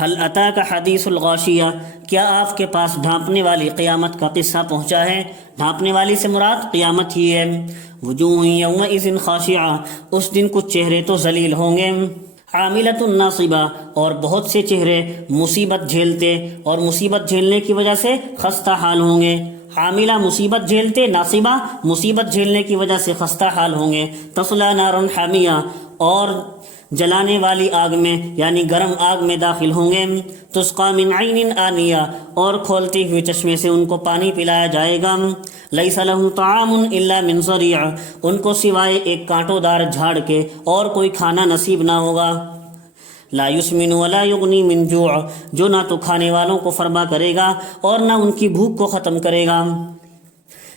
حل اتاک حدیث الغاشیہ، کیا آپ کے پاس ڈھانپنے والی قیامت کا قصہ پہنچا ہے؟ ڈھانپنے والی سے مراد قیامت ہی ہے۔ وجوہ یومئذ خاشعہ، اس دن کچھ چہرے تو ذلیل ہوں گے، عاملۃ ناصبہ، اور بہت سے چہرے مصیبت جھیلتے اور مصیبت جھیلنے کی وجہ سے خستہ حال ہوں گے۔ عاملہ مصیبت جھیلتے، ناصبہ مصیبت جھیلنے کی وجہ سے خستہ حال ہوں گے۔ تصلی نارا حامیہ، اور جلانے والی آگ میں یعنی گرم آگ میں داخل ہوں گے۔ تسقی من عین آنیہ، اور کھولتے ہوئے چشمے سے ان کو پانی پلایا جائے گا۔ لیس لہم طعام الا من ضریع، ان کو سوائے ایک کانٹوں دار جھاڑ کے اور کوئی کھانا نصیب نہ ہوگا۔ لا یسمن ولا یغنی من جوع، جو نہ تو کھانے والوں کو فرما کرے گا اور نہ ان کی بھوک کو ختم کرے گا۔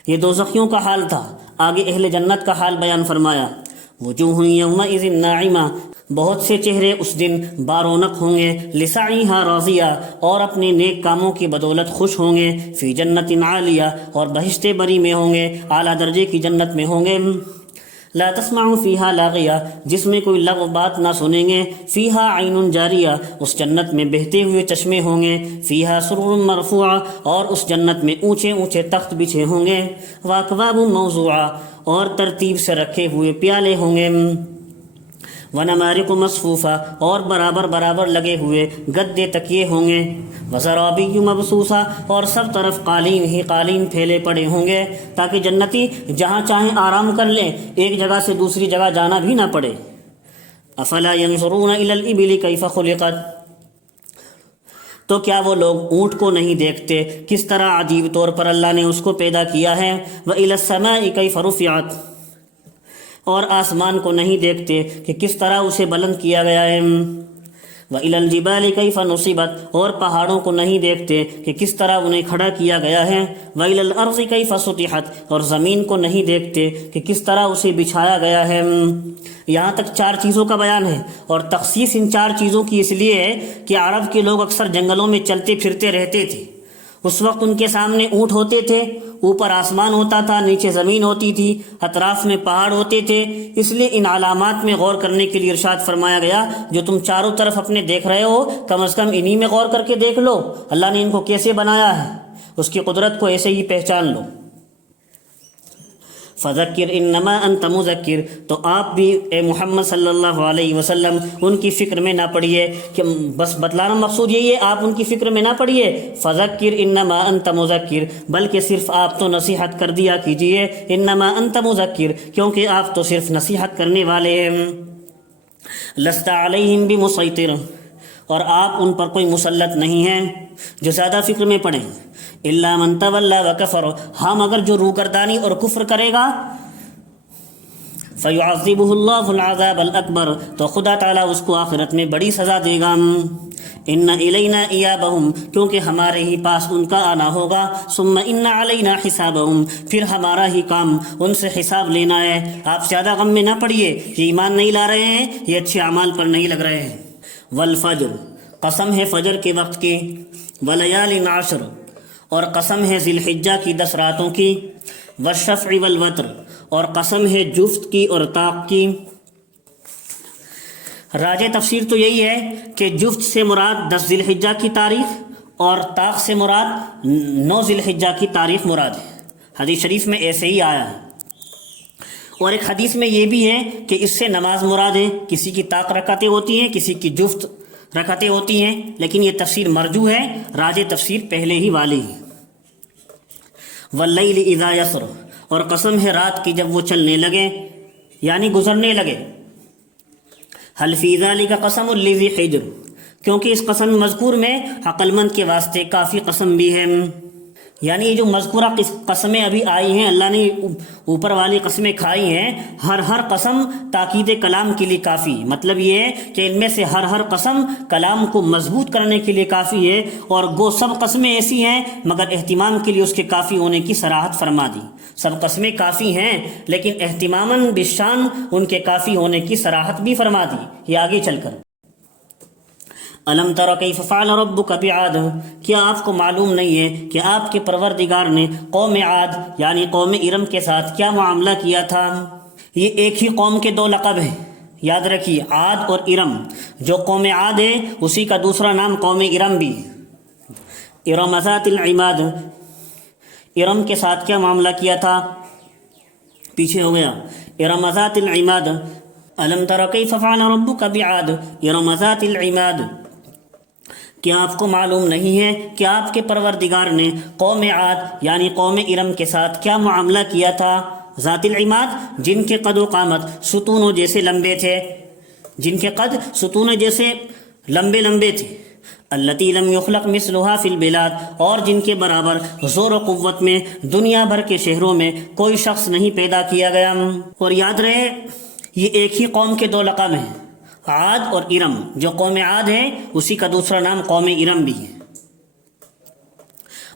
یہ دوزخیوں کا حال تھا، آگے اہل جنت کا حال بیان فرمایا۔ وجوہ یومئذ ناعمہ، بہت سے چہرے اس دن بارونق ہوں گے، لسعیہا راضیہ، اور اپنے نیک کاموں کی بدولت خوش ہوں گے، فی جنت عالیہ، اور بہشت بری میں ہوں گے، اعلیٰ درجے کی جنت میں ہوں گے۔ لا تسمع فیہا لاغیہ، جس میں کوئی لغو بات نہ سنیں گے، فیہا عین جاریہ، اس جنت میں بہتے ہوئے چشمے ہوں گے، فیہا سرر مرفوعہ، اور اس جنت میں اونچے اونچے تخت بچھے ہوں گے، واکواب موضوعہ، اور ترتیب سے رکھے ہوئے پیالے ہوں گے، ونمارق مصفوفہ، اور برابر برابر لگے ہوئے گدے تکیے ہوں گے، وزرابی مبثوثہ، اور سب طرف قالین ہی قالین پھیلے پڑے ہوں گے، تاکہ جنتی جہاں چاہیں آرام کر لیں، ایک جگہ سے دوسری جگہ جانا بھی نہ پڑے۔ افلا ينظرون الى الابل کیف خلقت، تو کیا وہ لوگ اونٹ کو نہیں دیکھتے کس طرح عجیب طور پر اللہ نے اس کو پیدا کیا ہے، وَإِلَى السَّمَاءِ كَيْفَ رُفِعَتْ، اور آسمان کو نہیں دیکھتے کہ کس طرح اسے بلند کیا گیا ہے، وَإِلَى الْجِبَالِ كَيْفَ نُصِبَتْ، اور پہاڑوں کو نہیں دیکھتے کہ کس طرح انہیں کھڑا کیا گیا ہے، وَإِلَى الْأَرْضِ كَيْفَ سُطِحَتْ، اور زمین کو نہیں دیکھتے کہ کس طرح اسے بچھایا گیا ہے۔ یہاں تک 4 چیزوں کا بیان ہے، اور تخصیص ان 4 چیزوں کی اس لیے ہے کہ عرب کے لوگ اکثر جنگلوں میں چلتے پھرتے رہتے تھے، اس وقت ان کے سامنے اونٹ ہوتے تھے، اوپر آسمان ہوتا تھا، نیچے زمین ہوتی تھی، اطراف میں پہاڑ ہوتے تھے، اس لیے ان علامات میں غور کرنے کے لیے ارشاد فرمایا گیا، جو تم چاروں طرف اپنے دیکھ رہے ہو کم از کم انہی میں غور کر کے دیکھ لو، اللہ نے ان کو کیسے بنایا ہے، اس کی قدرت کو ایسے ہی پہچان لو۔ فذکر انما انت مذکر، تو آپ بھی اے محمد صلی اللہ علیہ وسلم ان کی فکر میں نہ پڑیے، کہ بس بتلانا مقصود یہی ہے، آپ ان کی فکر میں نہ پڑیے، فذکر انما انت مذکر، بلکہ صرف آپ تو نصیحت کر دیا کیجیے، انما انت مذکر، کیونکہ آپ تو صرف نصیحت کرنے والے ہیں، لست علیہم بمسیطر، اور آپ ان پر کوئی مسلط نہیں ہیں جو زیادہ فکر میں پڑیں، الا من تولی وکفر، ہاں مگر جو روگردانی اور کفر کرے گا، فیعذبہ اللہ العذاب الاکبر، تو خدا تعالیٰ اس کو آخرت میں بڑی سزا دے گا۔ ان الینا ایابہم، کیونکہ ہمارے ہی پاس ان کا آنا ہوگا، ثم ان علینا حسابہم، پھر ہمارا ہی کام ان سے حساب لینا ہے۔ آپ زیادہ غم میں نہ پڑیے، یہ ایمان نہیں لا رہے ہیں، یہ اچھے اعمال پر نہیں لگ رہے ہیں۔ والفجر، قسم ہے فجر کے وقت کی، ولیال عشر، اور قسم ہے ذی الحجہ کی 10 راتوں کی، والشفع والوتر، اور قسم ہے جفت کی اور طاق کی۔ راجح تفسیر تو یہی ہے کہ جفت سے مراد 10 ذی الحجہ کی تاریخ اور طاق سے مراد 9 ذی الحجہ کی تاریخ مراد ہے، حدیث شریف میں ایسے ہی آیا ہے۔ اور ایک حدیث میں یہ بھی ہے کہ اس سے نماز مراد ہے، کسی کی طاق رکعتیں ہوتی ہیں، کسی کی جفت رکعتیں ہوتی ہیں، لیکن یہ تفسیر مرجوح ہے، راجح تفسیر پہلے ہی والی ہے۔ واللیل اذا یسر، اور قسم ہے رات کی جب وہ چلنے لگے یعنی گزرنے لگے، حل فی ذلک قسم لذی حجر، کیونکہ اس قسم مذکور میں عقل مند کے واسطے کافی قسم بھی ہے، یعنی یہ جو مذکورہ قسمیں ابھی آئی ہیں، اللہ نے اوپر والی قسمیں کھائی ہیں، ہر قسم تاکید کلام کے لیے کافی، مطلب یہ ہے کہ ان میں سے ہر قسم کلام کو مضبوط کرنے کے لیے کافی ہے، اور گو سب قسمیں ایسی ہیں مگر اہتمام کے لیے اس کے کافی ہونے کی صراحت فرما دی۔ سب قسمیں کافی ہیں لیکن اہتماماً بالشان ان کے کافی ہونے کی صراحت بھی فرما دی، یہ آگے چل کر۔ الم تر کیف فعل ربک بعاد، کیا آپ کو معلوم نہیں ہے کہ آپ کے پروردگار نے قوم عاد یعنی قوم ارم کے ساتھ کیا معاملہ کیا تھا؟ یہ ایک ہی قوم کے 2 لقب ہیں، یاد رکھیے عاد اور ارم، جو قوم عاد ہے اسی کا دوسرا نام قوم ارم بھی ہے۔ ارم ذات العماد، ارم کے ساتھ کیا معاملہ کیا تھا، پیچھے ہو گیا۔ ارم ذات العماد، الم تر کیف فعل ربک بعاد، ارم ذات العماد، کیا آپ کو معلوم نہیں ہے کہ آپ کے پروردگار نے قوم عاد یعنی قوم ارم کے ساتھ کیا معاملہ کیا تھا؟ ذات العماد، جن کے قد و قامت ستونوں جیسے لمبے تھے، جن کے قد ستونوں جیسے لمبے لمبے تھے۔ التی لم یخلق مثلها فی البلاد، اور جن کے برابر زور و قوت میں دنیا بھر کے شہروں میں کوئی شخص نہیں پیدا کیا گیا۔ اور یاد رہے یہ ایک ہی قوم کے دو لقب ہیں، عاد اور ارم، جو قوم عاد ہے اسی کا دوسرا نام قوم ارم بھی ہے۔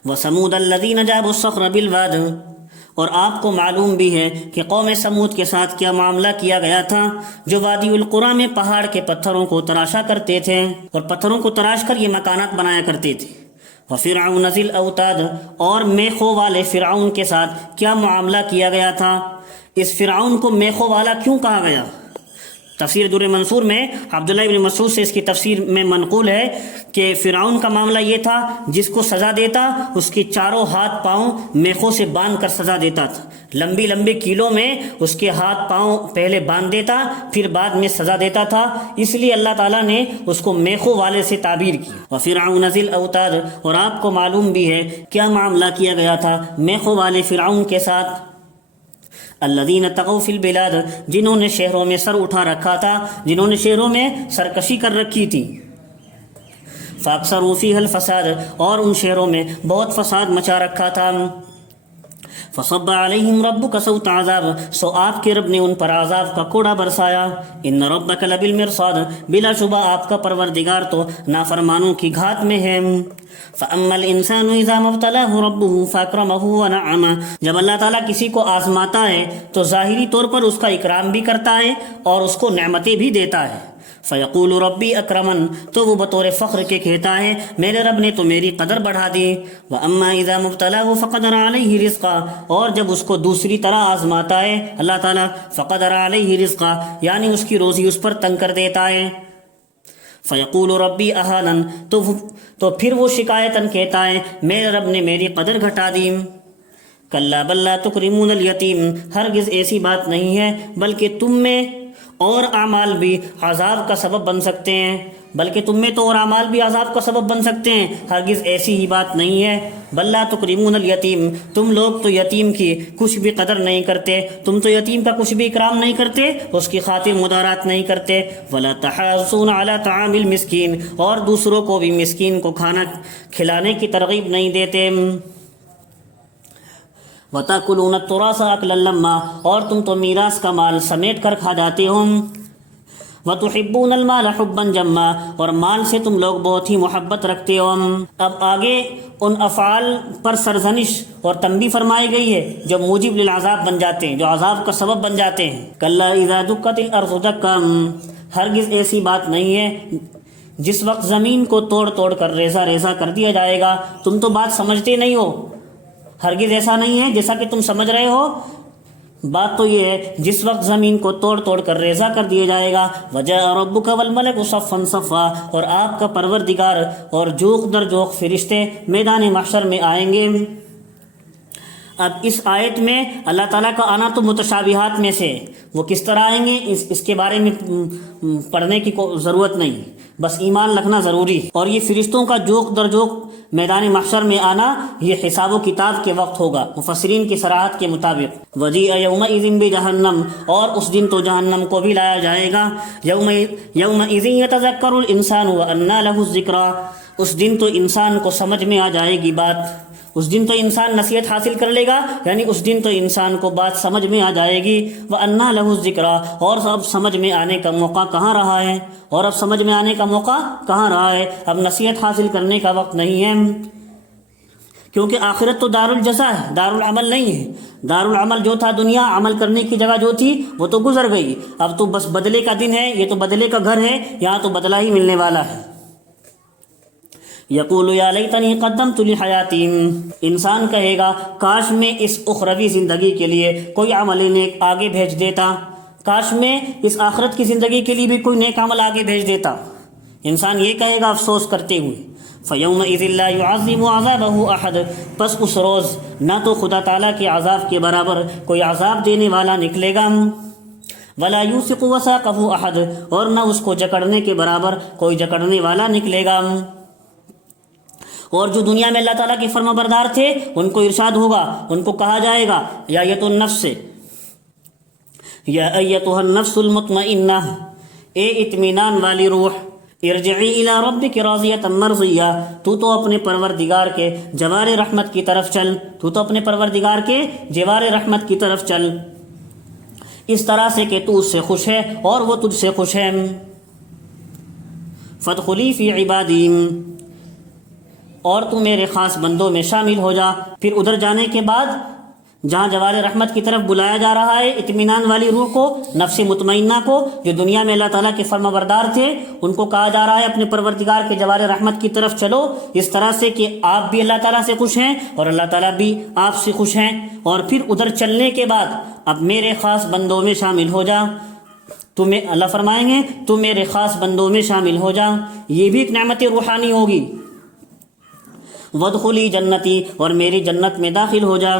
وثمود الذین جابوا الصخر بالواد، اور آپ کو معلوم بھی ہے کہ قوم سمود کے ساتھ کیا معاملہ کیا گیا تھا، جو وادی القریٰ میں پہاڑ کے پتھروں کو تراشا کرتے تھے اور پتھروں کو تراش کر یہ مکانات بنایا کرتے تھے۔ وفرعون ذی الاوتاد، اور میخوں والے فرعون کے ساتھ کیا معاملہ کیا گیا تھا۔ اس فرعون کو میخوں والا کیوں کہا گیا؟ تفسیر در منصور میں عبداللہ ابن مسعود سے اس کی تفسیر میں منقول ہے کہ فرعون کا معاملہ یہ تھا جس کو سزا دیتا اس کی چاروں ہاتھ پاؤں میخوں سے باندھ کر سزا دیتا تھا، لمبی لمبی کیلوں میں اس کے ہاتھ پاؤں پہلے باندھ دیتا پھر بعد میں سزا دیتا تھا، اس لیے اللہ تعالیٰ نے اس کو میخوں والے سے تعبیر کی۔ وفرعون ذی الاوتاد، اور آپ کو معلوم بھی ہے کیا معاملہ کیا گیا تھا میخوں والے فرعون کے ساتھ۔ الذین طغوا فی البلاد، جنہوں نے شہروں میں سر اٹھا رکھا تھا، جنہوں نے شہروں میں سرکشی کر رکھی تھی۔ فاکثروا فیہا الفساد، اور ان شہروں میں بہت فساد مچا رکھا تھا۔ فصب علیہم ربک سوط عذاب، سو آپ کے رب نے ان پر عذاب کا کوڑا برسایا۔ ان ربک لبالمرصاد، بلا شبہ آپ کا پروردگار تو نافرمانوں کی گھات میں ہے۔ فَأَمَّا الْإِنسَانُ إِذَا مَا ابْتَلَاهُ رَبُّهُ فَأَكْرَمَهُ وَنَعَّمَهُ، جب اللہ تعالیٰ کسی کو آزماتا ہے تو ظاہری طور پر اس کا اکرام بھی کرتا ہے اور اس کو نعمتیں بھی دیتا ہے۔ فَيَقُولُ رَبِّي أَكْرَمَنِ، تو وہ بطور فخر کے کہتا ہے میرے رب نے تو میری قدر بڑھا دی۔ وَأَمَّا إِذَا مَا ابْتَلَاهُ فَقَدَرَ عَلَيْهِ رِزْقَهُ، اور جب اس کو دوسری طرح آزماتا ہے اللہ تعالیٰ فَقَدَرَ عَلَيْهِ رِزْقَهُ، یعنی اس کی روزی اس پر تنگ کر دیتا ہے۔ فَيَقُولُ رَبِّي أَهَانَنِ، تو پھر وہ شکایتاً کہتا ہے میرے رب نے میری قدر گھٹا دی۔ کَلَّا بَل لَا تُکْرِمُونَ الْیتیم، ہرگز ایسی بات نہیں ہے بلکہ تم میں اور اعمال بھی عذاب کا سبب بن سکتے ہیں، بلکہ تم میں تو اور اعمال بھی عذاب کا سبب بن سکتے ہیں، ہرگز ایسی ہی بات نہیں ہے۔ بل لا تکرمون الیتیم، تم لوگ تو یتیم کی کچھ بھی قدر نہیں کرتے، تم تو یتیم کا کچھ بھی اکرام نہیں کرتے، اس کی خاطر مدارات نہیں کرتے۔ ولا تحاضون علی طعام المسکین، اور دوسروں کو بھی مسکین کو کھانا کھلانے کی ترغیب نہیں دیتے۔ وَتَأْكُلُونَ التُّرَاثَ أَكْلًا لَمًّا، اور تم تو میراث کا مال سمیٹ کر کھا جاتے ہو۔ وَتُحِبُّونَ الْمَالَ حُبًّا جَمًّا، اور مال سے تم لوگ بہت ہی محبت رکھتے ہو۔ اب آگے ان افعال پر سرزنش اور تنبیہ فرمائی گئی ہے جو موجب للعذاب بن جاتے ہیں، جو عذاب کا سبب بن جاتے ہیں۔ کَلَّا إِذَا دُكَّتِ الْأَرْضُ دَكًّا، ہرگز ایسی بات نہیں ہے جس وقت زمین کو توڑ توڑ کر ریزہ ریزہ کر دیا جائے گا۔ تم تو بات سمجھتے نہیں ہو، ہرگز ایسا نہیں ہے جیسا کہ تم سمجھ رہے ہو، بات تو یہ ہے جس وقت زمین کو توڑ توڑ کر ریزہ کر دیا جائے گا۔ وَجَاءَ رَبُّكَ وَالْمَلَكُ صَفًّا صَفًّا، اور آپ کا پروردگار اور جوق در جوق فرشتے میدان محشر میں آئیں گے۔ اب اس آیت میں اللہ تعالیٰ کا آنا تو متشابہات میں سے، وہ کس طرح آئیں گے اس کے بارے میں پڑھنے کی ضرورت نہیں، بس ایمان رکھنا ضروری ہے۔ اور یہ فرشتوں کا جوق در جوق میدان محشر میں آنا یہ حساب و کتاب کے وقت ہوگا مفسرین کی صراحت کے مطابق۔ وَجِیءَ یَوْمَئِذٍ بِجَہَنَّمَ، اور اس دن تو جہنم کو بھی لایا جائے گا۔ یَوْمَئِذٍ یَتَذَکَّرُ الْإِنسَانُ وَأَنَّىٰ لَهُ الذِّکْرَىٰ، اس دن تو انسان کو سمجھ میں آ جائے گی بات، اس دن تو انسان نصیحت حاصل کر لے گا، یعنی اس دن تو انسان کو بات سمجھ میں آ جائے گی۔ وَأَنَّىٰ لَهُ الذِّکْرَىٰ، اور اب سمجھ میں آنے کا موقع کہاں رہا ہے، اور اب سمجھ میں آنے کا موقع کہاں رہا ہے، اب نصیحت حاصل کرنے کا وقت نہیں ہے، کیونکہ آخرت تو دار الجزا ہے، دار العمل نہیں ہے۔ دار العمل جو تھا دنیا عمل کرنے کی جگہ جو تھی وہ تو گزر گئی، اب تو بس بدلے کا دن ہے، یہ تو بدلے کا گھر ہے، یہاں تو بدلہ ہی ملنے والا ہے۔ یقول یا لیتنی قدمت لحیاتی، انسان کہے گا کاش میں اس اخروی زندگی کے لیے کوئی عمل نیک آگے بھیج دیتا۔ کاش میں اس آخرت کی زندگی کے لیے بھی کوئی نیک عمل آگے بھیج دیتا. انسان یہ کہے گا افسوس کرتے ہوئے. فَيَوْمَئِذٍ لَا يُعَذِّبُ عَذَابَهُ أَحَدٌ، پس اس روز نہ تو خدا تعالیٰ کے عذاب کے برابر کوئی عذاب دینے والا نکلے گا، وَلَا يُوثِقُ وَثَاقَهُ أَحَدٌ، اور نہ اس کو جکڑنے کے برابر کوئی جکڑنے والا نکلے گا. اور جو دنیا میں اللہ تعالیٰ کے فرما بردار تھے ان کو ارشاد ہوگا، ان کو کہا جائے گا یا ایتها النفس المطمئنہ، اے اطمینان والی روح، ارجعی الی ربک راضیۃ مرضیہ، تو اپنے پروردگار کے جوار رحمت کی طرف چل، تو اپنے پروردگار کے جوار رحمت کی طرف چل، اس طرح سے کہ تو اس سے خوش ہے اور وہ تجھ سے خوش ہے. فادخلی فی عبادی، اور تو میرے خاص بندوں میں شامل ہو جا. پھر ادھر جانے کے بعد جہاں جوار رحمت کی طرف بلایا جا رہا ہے اطمینان والی روح کو، نفس مطمئنہ کو، جو دنیا میں اللہ تعالیٰ کے فرما بردار تھے، ان کو کہا جا رہا ہے اپنے پروردگار کے جوار رحمت کی طرف چلو، اس طرح سے کہ آپ بھی اللہ تعالیٰ سے خوش ہیں اور اللہ تعالیٰ بھی آپ سے خوش ہیں. اور پھر ادھر چلنے کے بعد اب میرے خاص بندوں میں شامل ہو جا. اللہ فرمائیں گے تو میرے خاص بندوں میں شامل ہو جا. یہ بھی ایک نعمت روحانی ہوگی. وادخلی جنتی، اور میری جنت میں داخل ہو جا.